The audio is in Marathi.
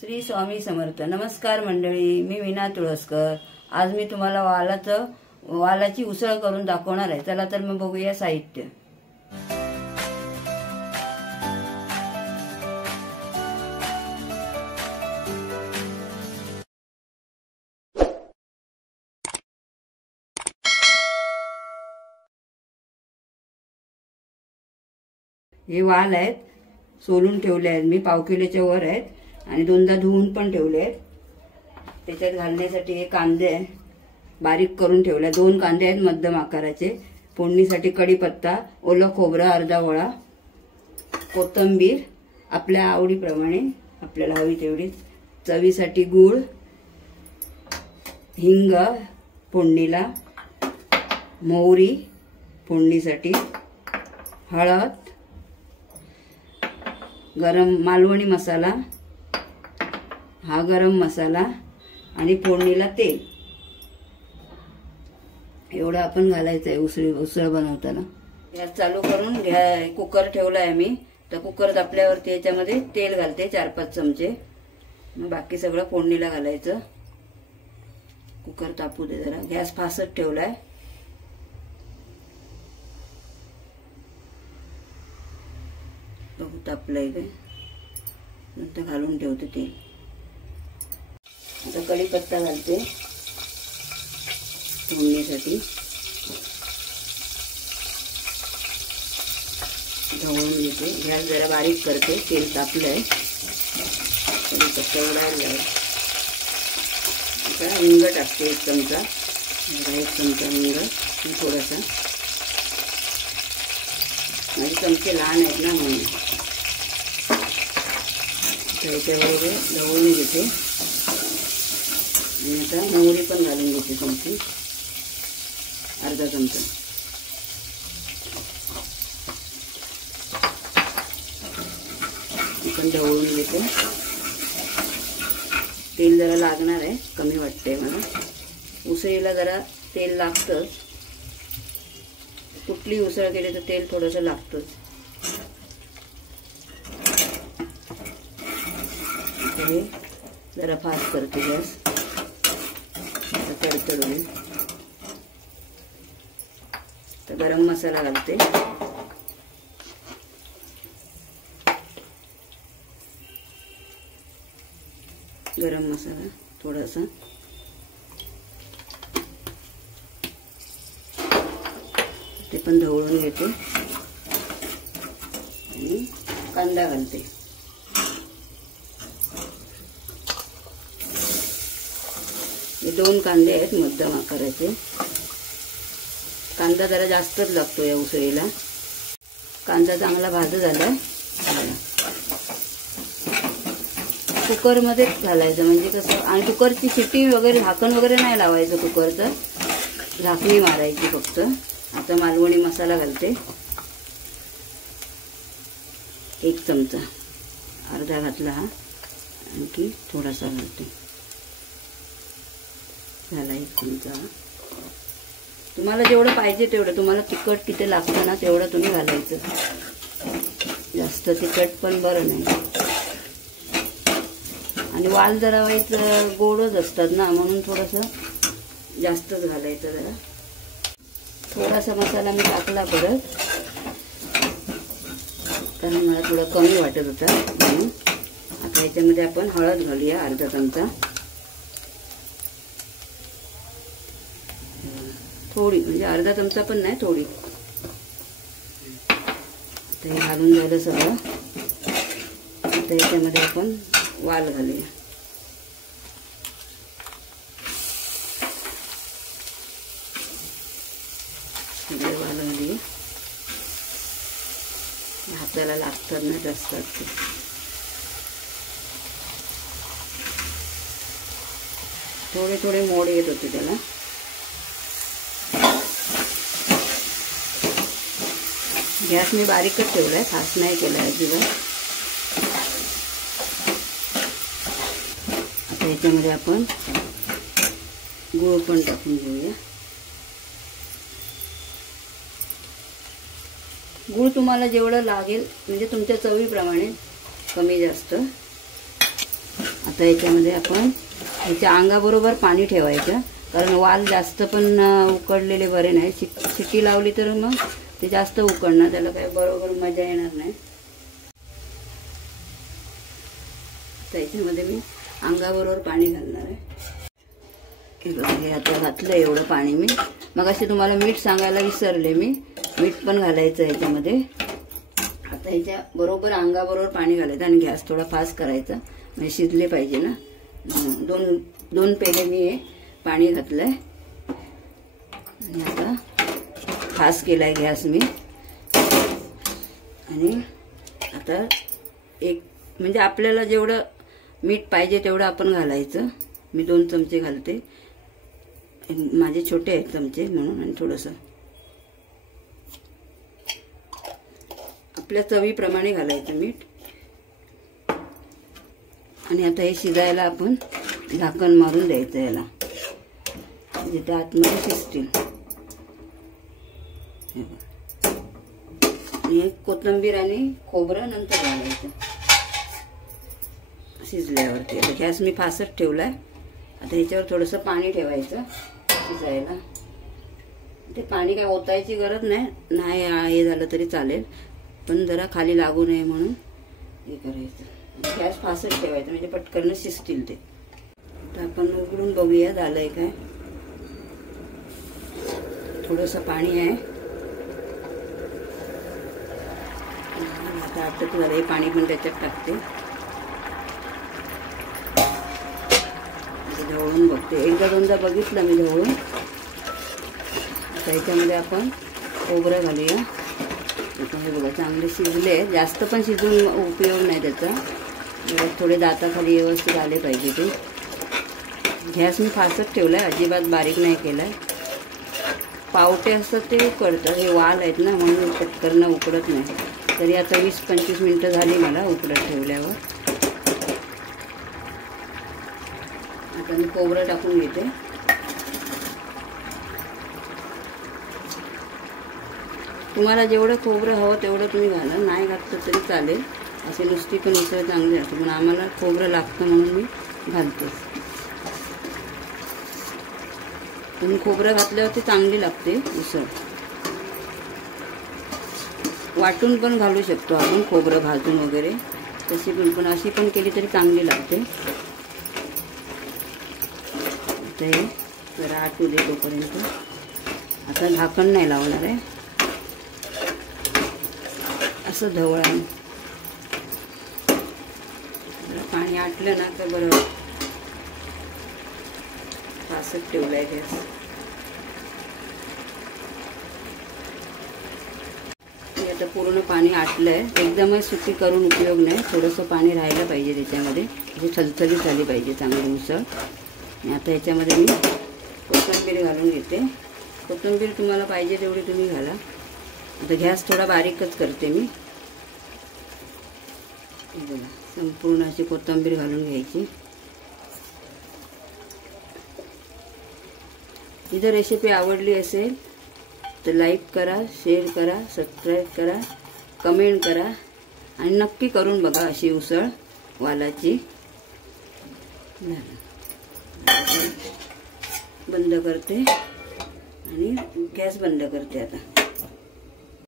श्री स्वामी समर्थ. नमस्कार मंडळी, मी वीणा तुळसकर. आज मी तुम्हाला वालाची उसळ करून दाखवणार आहे. चला तर मग बघूया साहित्य. हे वाल आहेत, सोलून ठेवले आहेत मी, पाव किलोच्या वर आहेत आणि दोनदा धुवून पण ठेवले आहेत. त्याच्यात घालण्यासाठी हे कांदे बारीक करून ठेवले, 2 कांदे आहेत मध्यम आकाराचे. फोडणीसाठी कढीपत्ता, ओलं खोबरं अर्धा वळा, कोथिंबीर आपल्या आवडीप्रमाणे, आपल्याला हवी तेवढी, चवीसाठी गूळ, हिंग फोडणीला, मोहरी फोडणीसाठी, हळद, मालवणी मसाला, हा गरम मसाला आणि फोडणीला तेल. एवढं आपण घालायचं आहे उसळ बनवताना. गॅस चालू करून कुकर ठेवला आहे मी. तर कुकर तापल्यावरती याच्यामध्ये तेल घालते 4-5 चमचे. मग बाकी सगळं फोडणीला घालायचं. कुकर तापू दे जरा. गॅस फास्ट ठेवलाय. बघू तापलंय काय. नंतर घालून ठेवते तेल. आता कढीपत्ता घालते फोडणीसाठी. ढवळून घेते. गॅस जरा बारीक करते. तेल तापलंय. कढीपत्ता उडायला. आता हिंग टाकते 1 चमचा. 1 चमचा हिंग आणि थोडासा. माझे चमचे लहान आहेत ना म्हणून. त्याच्याबरोबर ढवळून घेते. आणि आता मोहरी पण घालून घेते चमची, अर्धा चमचा. पण ढवळून घेते. तेल जरा लागणार आहे, कमी वाटतंय मला. उसळीला जरा तेल लागतंच. कुठली उसळ केली तर तेल थोडंसं लागतंच. जरा फास्ट करते गॅस. तडतडून तर गरम मसाला घालते. गरम मसाला थोडासा. ते पण ढवळून घेते. आणि कांदा घालते. हे 2 कांदे आहेत मध्यम आकाराचे. कांदा जरा जास्तच लागतो या उसळीला. कांदा चांगला भाजला झालाय. कुकरमध्येच घालायचं म्हणजे कसं. आणि कुकरची शिट्टी वगैरे, झाकण वगैरे नाही लावायचं कुकरचं. झाकणी मारायची फक्त. आता मालवणी मसाला घालते 1 चमचा. अर्धा घातला हा. आणखी थोडासा घालते. झाला 1 चमचा. तुम्हाला जेवढं पाहिजे तेवढं. तुम्हाला तिखट किती लागतं ना तेवढं तुम्ही घालायचं. जास्त तिखट पण बरं नाही. आणि वाल जरा वाईट गोडच असतात ना, म्हणून थोडंसं जास्तच घालायचं. जरा थोडासा मसाला मी टाकला परत, कारण मला थोडं कमी वाटत होता म्हणून. आता ह्याच्यामध्ये आपण हळद घालूया अर्धा चमचा. थोडी, म्हणजे अर्धा चमचा पण नाही, थोडी. आता हे घालून झालं सगळं. आता याच्यामध्ये आपण वाल घालूया. सगळे वाल घालूया. हाताला लागतात ना जास्त. थोडे थोडे मोड येत होते त्याला. गॅस मी बारीकच ठेवलाय, फास्ट नाही केलाय अजिबात. आता याच्यामध्ये आपण गूळ पण टाकून घेऊया. गूळ तुम्हाला जेवढं लागेल म्हणजे तुमच्या चवीप्रमाणे, कमी जास्त. आता याच्यामध्ये आपण याच्या अंगाबरोबर पाणी ठेवायचं, कारण वाल जास्त पण उकडलेले बरे नाही. शिट्टी लावली तर मग ते जास्त उकडणार, त्याला काही बरोबर मजा येणार नाही. आता याच्यामध्ये मी अंगाबरोबर पाणी घालणार आहे. हे आता घातलं एवढं पाणी मी. मग असे तुम्हाला मीठ सांगायला विसरले मी, मीठ पण घालायचं याच्यामध्ये. आता याच्या बरोबर अंगाबरोबर पाणी घालायचं आणि गॅस थोडा फास्ट करायचा, म्हणजे शिजले पाहिजे ना. दोन पेले मी हे पाणी घातलंय आणि आता फास्ट केलाय गॅस मी. आणि आता एक म्हणजे आपल्याला जेवढं मीठ पाहिजे तेवढं आपण घालायचं. मी 2 चमचे घालते, माझे छोटे आहेत चमचे म्हणून. आणि थोडंसं आपल्या चवीप्रमाणे घालायचं मीठ. आणि आता हे शिजायला आपण झाकण मारून द्यायचं याला, म्हणजे ते आतमध्ये शिजतील. आणि कोथिंबीर आणि खोबरं नंतर घालायचं शिजल्यावरती. आता गॅस मी फास्टच ठेवलाय. आता ह्याच्यावर थोडंसं पाणी ठेवायचं शिजायला. ते पाणी काय ओतायची गरज नाही हे झालं तरी चालेल, पण जरा खाली लागू नये म्हणून हे करायचं. गॅस फास्टच ठेवायचं म्हणजे पटकन शिजतील ते. आता आपण उघडून बघूया झालंय काय. थोडंसं पाणी आहे, आता आटत झालं. हे पाणी पण त्याच्यात टाकते, ढवळून बघते. एकदा दोनदा बघितलं मी ढवळून. त्याच्यामध्ये आपण खोबरं घालूया. हे बघा चांगले शिजले, जास्त पण शिजून उपयोग नाही त्याचा. थोडे दाताखाली व्यवस्थित आले पाहिजे ते. गॅस मी फास्टच ठेवलाय, अजिबात बारीक नाही केलाय. पावटे असतात ते उकडतं, हे वाल आहेत ना म्हणून पटकन उकडत नाही. तरी आता 20-25 मिनिटं झाली मला उकडत ठेवल्यावर. आता मी खोबरं टाकून घेते. तुम्हाला जेवढं खोबरं हवं तेवढं तुम्ही घाला, नाही घातलं तरी चालेल. असे नुसती पण उसळ चांगली असते, पण आम्हाला खोबरं लागतं म्हणून मी घालते. तुम्ही खोबरं घातल्यावरती चांगली लागते उसळ. वाटून पण घालू शकतो आपण खोबरं भाजून वगैरे, तशी पण अशी पण केली तरी चांगली लागते. ते जरा आटू दे तोपर्यंत. आता झाकण नाही लावणार आहे, असं ढवळा. पाणी आटलं ना तर बरं. फास्ट ठेवलाय गॅस. आता पूर्ण पाणी आटलंय. एकदमच सुकी करून उपयोग नाही, थोडंसं पाणी राहायला पाहिजे त्याच्यामध्ये, म्हणजे थलथली झाली पाहिजे चांगली उसळ. आणि आता याच्यामध्ये मी कोथिंबीर घालून घेते. कोथिंबीर तुम्हाला पाहिजे तेवढी तुम्ही घाला. आता गॅस थोडा बारीकच करते मी. संपूर्ण अशी कोथिंबीर घालून घ्यायची. ही जर रेसिपी आवडली असेल तर लाईक करा, शेअर करा, सबस्क्राईब करा, कमेंट करा आणि नक्की करून बघा अशी उसळ वालाची. बंद करते आणि गॅस बंद करते आता.